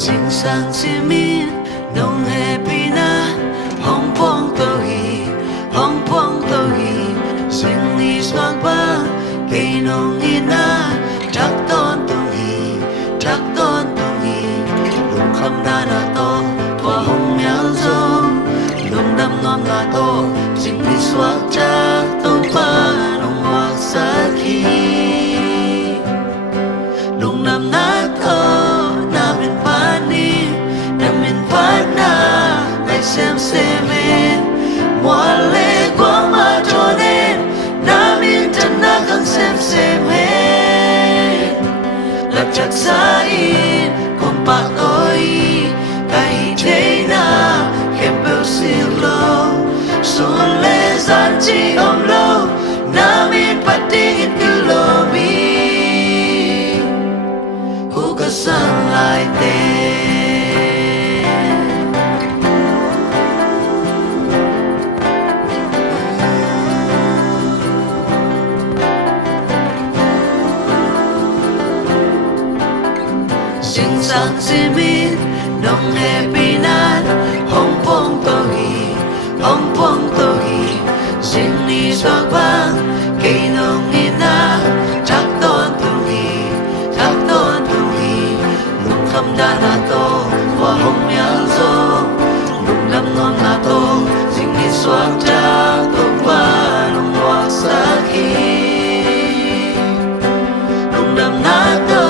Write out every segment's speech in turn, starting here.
Sinh sang si min nong happy na hong pong to hi sinh ni swag ba cây nong ina trắc ton to hi lung kham na na to tua hong miao zo lung đam nom na to sinh ni swag trắc to pa nong wak sa khi lung nam na to na min pa ni na min pa na nai xem in mua lệ quá mà cho nên na min chân na gần xem hết lạc chắc xa in không pa tôi cái thế na khem bêu siêu lâu xuân lệ gian chi om lâu na min bắt đi cứ lo mi hu cả sang lại tên sinh sang si min nong happy nan hong pong to hi sinh ni swag bang cây nong ina trắc ton to hi lung kham da na to wa hong miao zo lung lam non na to sinh ni swag trắc to pa nong wa sa khi lung đam na to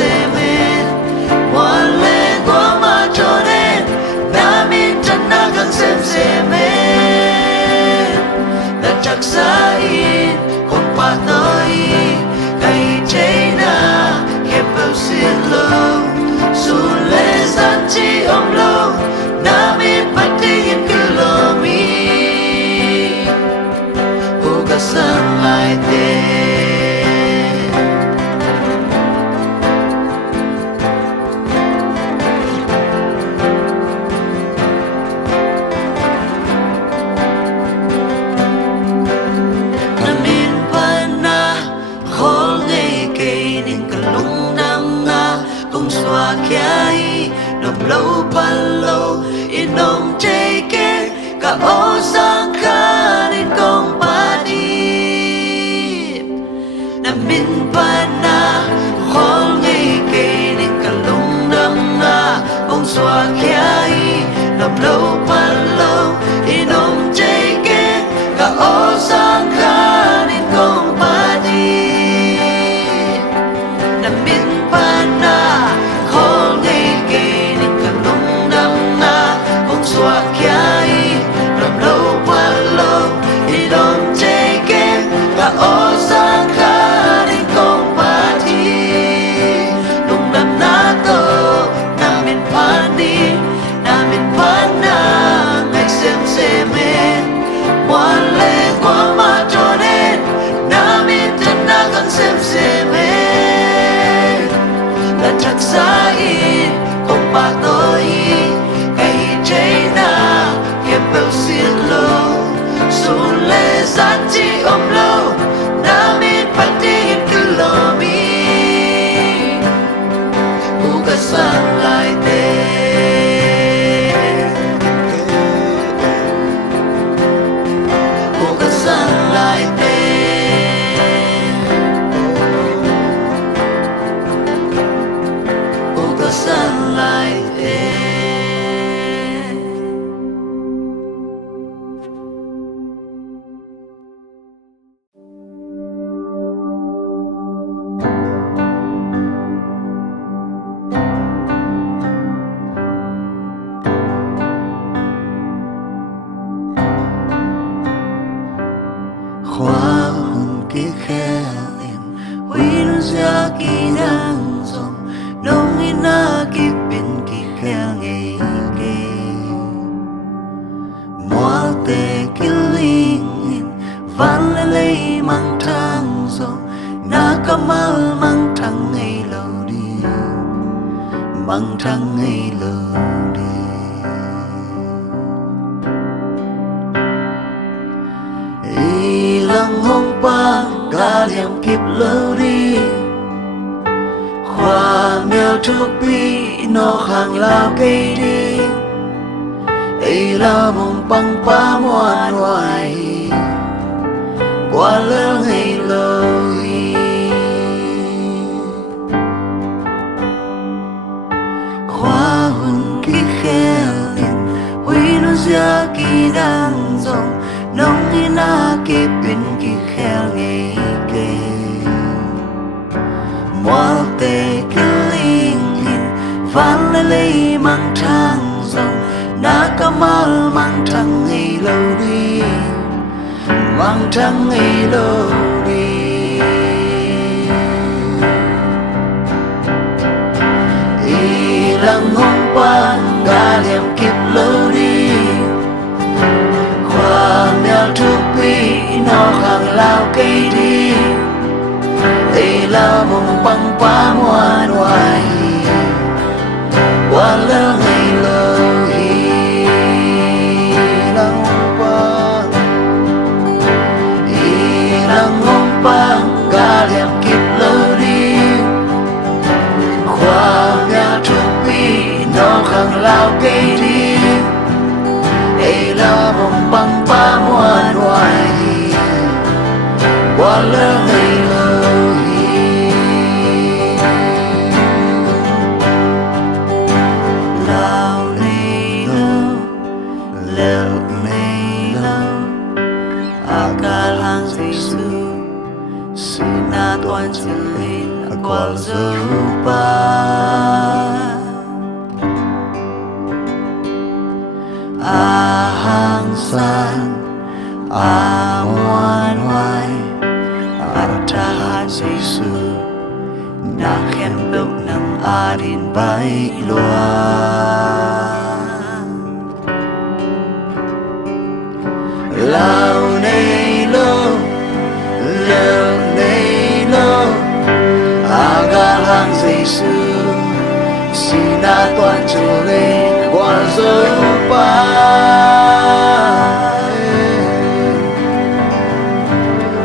xem in mua lệ quá mà cho nên na min chân na gần xem in đã chắc xa in không pa tới cái chế na kẹp bao xiên lâu dù lệ gian chi om lâu na min bắt đi in cứ lo mi u cả sang lại tên lâu pa lâu in nong chê ke cả ô sang kha nên công pa đi na min pa na khol ngay ke nên cả lung đam na bông xóa khai nằm lâu pa lâu in nong chê ke cả ô sang kha nên công pa đi na min pa na khol ngay ke xóa khai nằm lâu qua lâu đi đón chê kén cả ô sang kha đi công pa thi lung đam na to na min pa ni na min pa na ngày xem in mua lệ quá mà cho nên na min chân na gần xem in là chắc xa in không pa tôi bêu xiên lâu dù lệ gian chi om lâu na min bắt đi cứ lo mi u cả sang lại tên u cả sang lại tên u cả sang lại tên khoa hùng kia khe liền huy luôn ra kỳ đang dòng nông ina kỳ bên kỳ khe ngày kỳ mua tê kỳ linh van lê lê mang thang dòng na kamal mang thang ngày lâu đi mang thang ngày lâu đi ilang hong pang cả liềm kiếp lâu đi khoa mèo thuốc bi nó hàng lao cây đi ấy là mong băng pa muan hoài qua lỡ ngày lời khoa hồn ký khéo liền huy nó ra kỳ đang dòng nông như na kịp bên kỳ khéo ngày kề mua tê kí linh hình ván lấy mang thang dòng na kamal mang thang ngày lâu đi mang thang ngày lâu đi y lăng hông pan ga liềm kiếp lâu đi khoa mèo thuốc bi nó hàng lao cây đi đây là mong băng pa muan hoài qua lỡ ngày lâu bang ga liềm kiếp lâu đi khoa mèo thuốc bi nó hàng lao cây đi đây là mong băng pa muan hoài qua lỡ ngày lâu lao này lâu leo này lâu akalang Jesus Sinatuan silin akwal serupa Ahang san amuan hoài Artahan Giêsu na khen bốc nang adin bay loa Lao này lâu leo agalang Giêsu sinatuan chulin quan serupa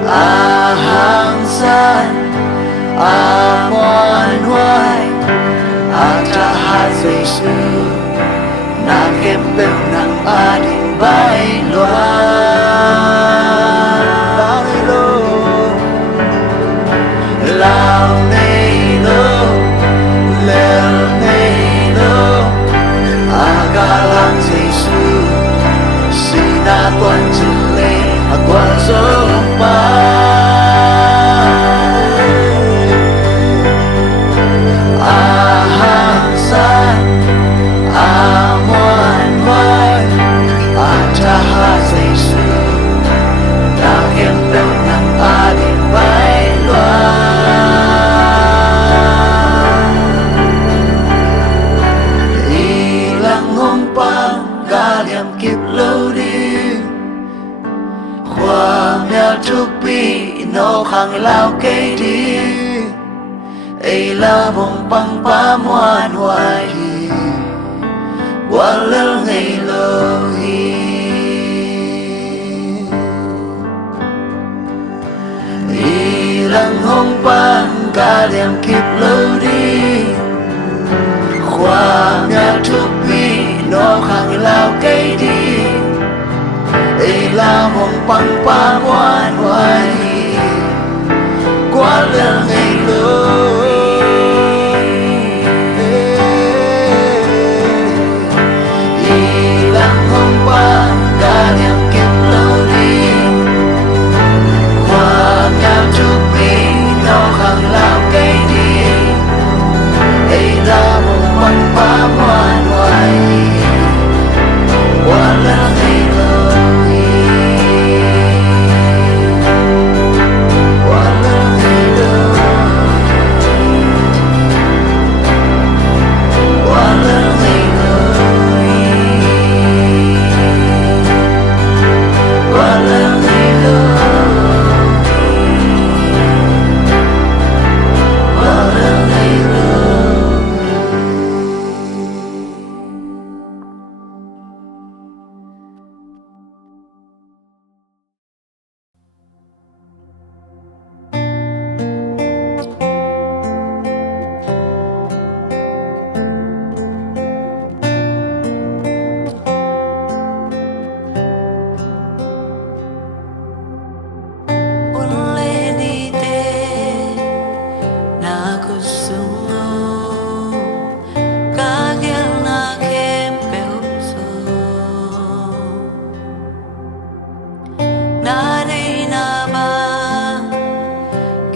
ahang san amuan hoài atahat Giêsu na kempel nang adin bay loa lao này lâu leo này lâu agalang Giêsu sinatuan chulin akwal serupa ahang san amuan hoài atahat Giêsu na kempel nang adin bay loa liềm kiếp lâu đi khoa mèo thuốc bi nó hàng lao cây đi ấy là mong băng pa muan hoài qua lỡ ngày lâu y lăng hông pan ga liềm kiếp lâu đi khoa mèo thuốc bi nó hàng lao cây đi ấy là mong băng pa muan hoài qua lỡ ngày lâu y lăng hông pan ga liềm kiếp lâu đi khoa mèo thuốc bi nó hàng lao cây đi ấy là mong băng pa muan hoài qua lỡ ngày lâu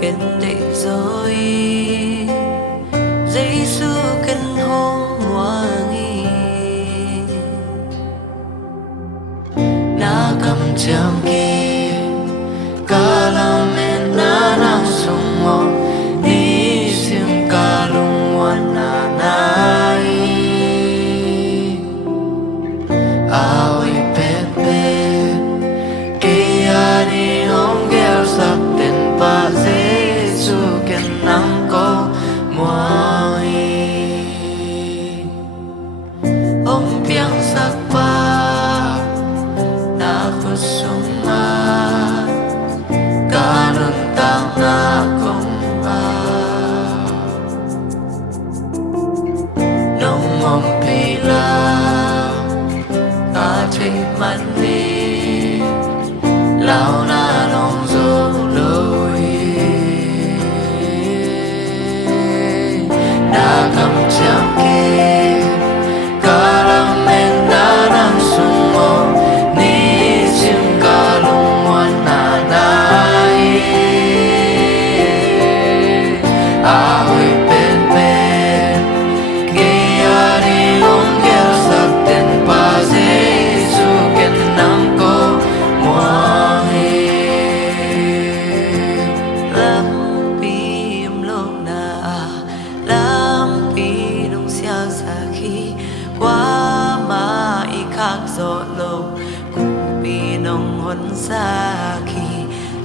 kén để rồi Giêsu kén hông hoàng y na cầm chăm ki cả lòng men na nang sung mo ni sim cả lung wan na nai awi pepe kia đi hong gel sắc tên pa Giêsu kén nang ko moi ông piang sắc pa na kusuma karon tang na kong ba nong mong pila ta thấy man đi lao na nong zo lối na cầm chăm kia cả lòng men đã đang sung mơ ni chim cả lung ngoan na nai a hoi pen pen kia đi ong gel sắc tên pa Giêsu kén nang ko moi lam pi lo na lam pi nong sia sa khi qua ma i khắc gió lâu cùng pi nong hon sa khi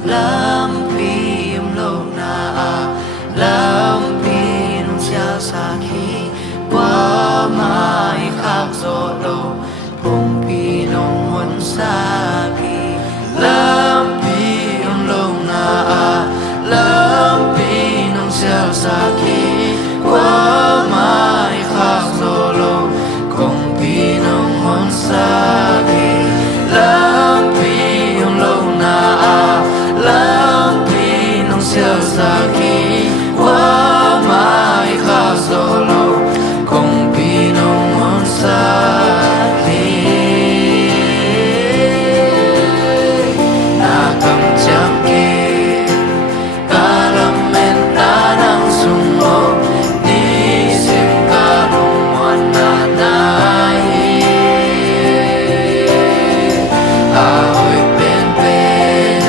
lam pi lo na lam pi nong sia sa khi qua ma i khắc gió lâu cùng pi nong hon sa khi lam pi lo na lam pi nong sia sa khi qua ma i khắc gió lâu cùng pi nong hon sa khi lam pi lo na lam pi nong sia sa khi qua ma i khắc gió lâu cùng pi nong hon sa khi na cầm chăm ki cả lòng men ta đang sung mơ ni sim cả lung ngoan na nai a hoi pen pen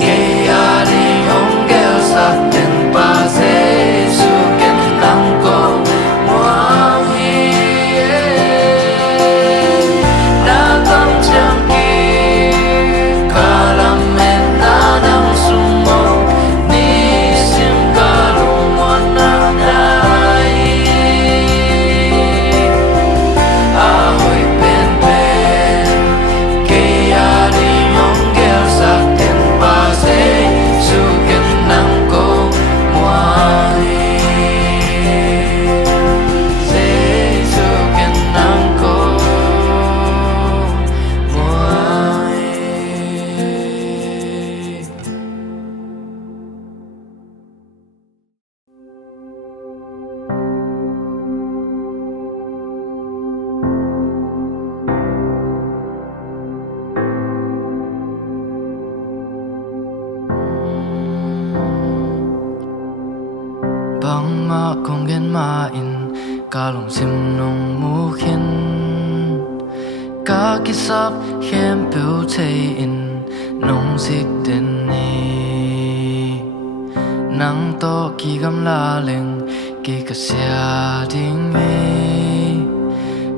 kia đi hong gel sắc tên pa Giêsu kén nang ko moi na cầm chăm ki cả lòng men ta đang sung mơ ni sim cả lung ngoan na nai a hoi pen pen kia đi hong gel sắc tên pa Giêsu kén nang ko moi Giêsu kén nang ko moi bang ma kong gen ma in ka long sim nong mu khin ka ki sap hem pu chei in nong sik den ni nang to ki gam la leng ki ka sia ding mi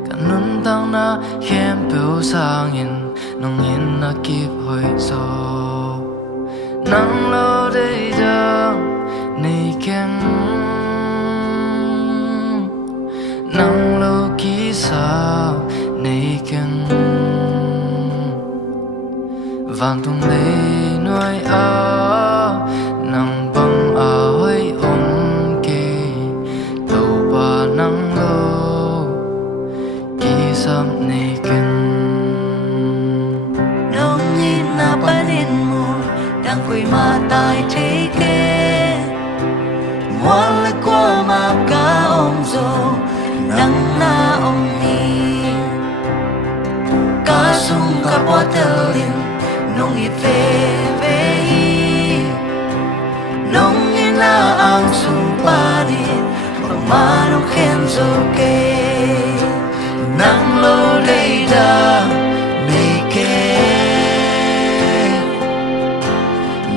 kan nun tang na hem pu sang in nong in na ki hoi so nang lo dei dang nei ken nang lo ki sa nei ken van tung lei noi a nang bang a hoi om ke to pa nang lo ki sam nei ken nong in na panin mo đang quỳ mà tai thế kê ngoan lại qua mà cả ông dô nắng na ông ni cá sung cá bó tơ linh nông ít về về nông mano kenzo ke nang lo leida neke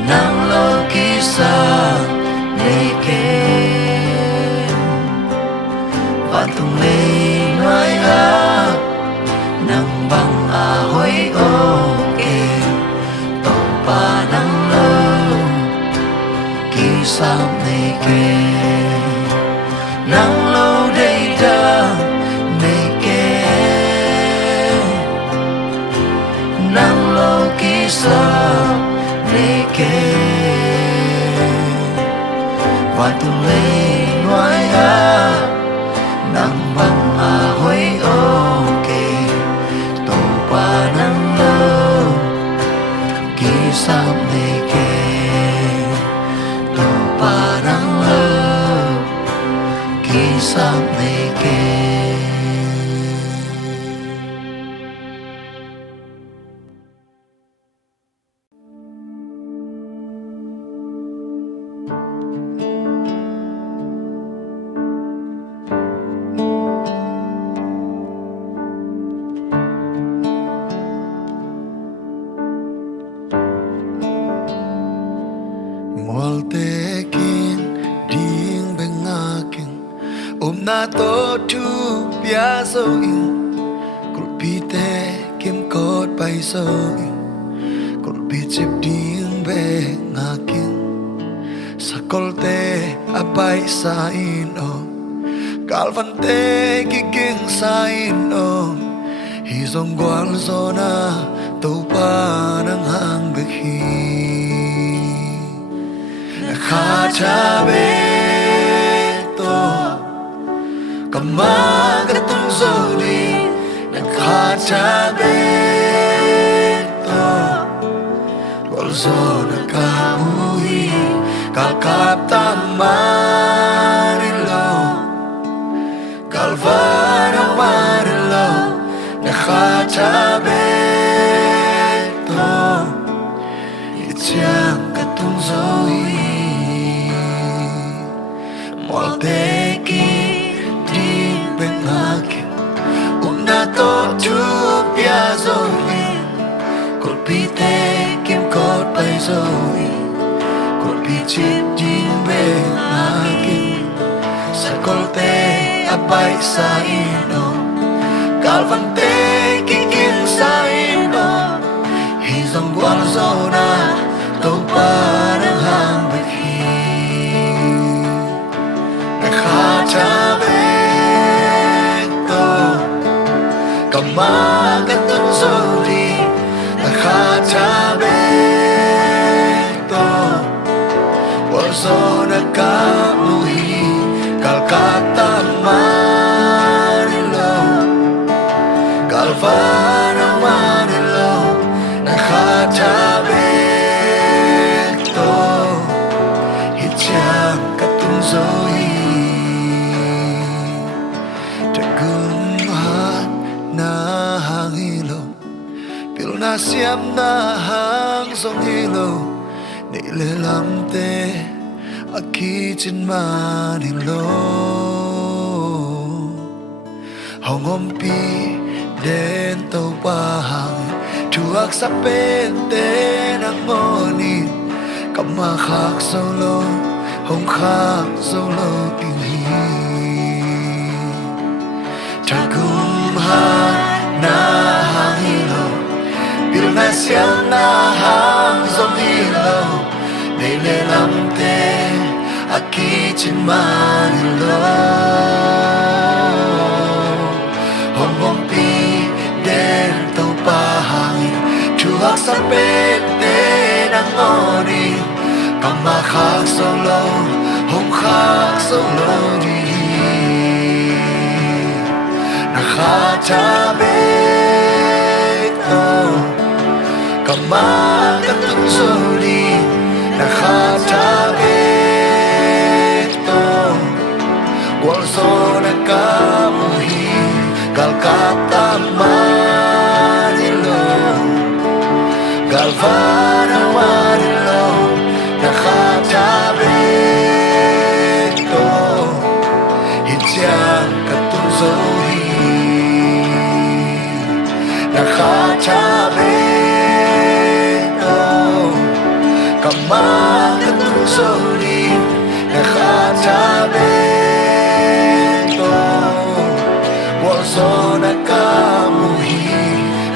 nang lo kisa neke patung le mai ga nang bang ahoy oke to pa nang lo kisa neke nang lo deida neke nang lo kisa neke vatu le noai a nang bang ahoy oke to pa nang lo kisa neke to pa nang lo kisa neke. Mual tekin ding bengakin na to tu piaso in kulpite kim kot pai so in kulpitip ding bengakin sakolte apai sa in o kalvante giging sa in o hizong gwal zona to pa nang hang bekhi Nakatabeto Kamagatong zodi Nakatabeto Walzo nakamuhi Kalkaptamarilo Kalvana marilo Nakatabeto Ityang katong zodi Molteki di bengakin una to tu piazoi colpite kim kot pai zoi colpite di bengakin sakolte apai sa ino kalvante kikin sa ino hizong gwal zona to parang hambekhi Nakatabeto Kamagatong zodi Nakatabeto Walzo nakamuhi Kalkatang Manilo Galvana Manilo Nakatabeto Hityang katong zodi na hangilo pil na siam na hang song hilo nilelamte akichin manilo hongompi den to pahang tuak sa pente ng ngoni kamakak solo hongkak solo tinghi Tagumhan na hangilo Pil na siyang na hang song hilo Nilelamte akichin manilo Hongompi den to pahangin Tuwak sa pente ng ngoni Kamakak solo hongkak solo di Nakatabeto Kamagatong zodi Nakatabeto Walzo nakamuhi Kalkata Manilo Galvana Manilo Nakatabeto soli nakatabeto Wazona kamuhi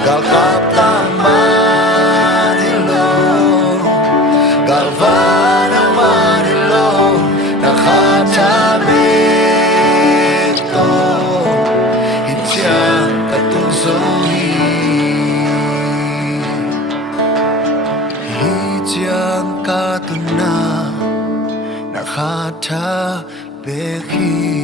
galkata manilo galvana manilo nakatabeto Itya katong soli Itya katuna nakatabeto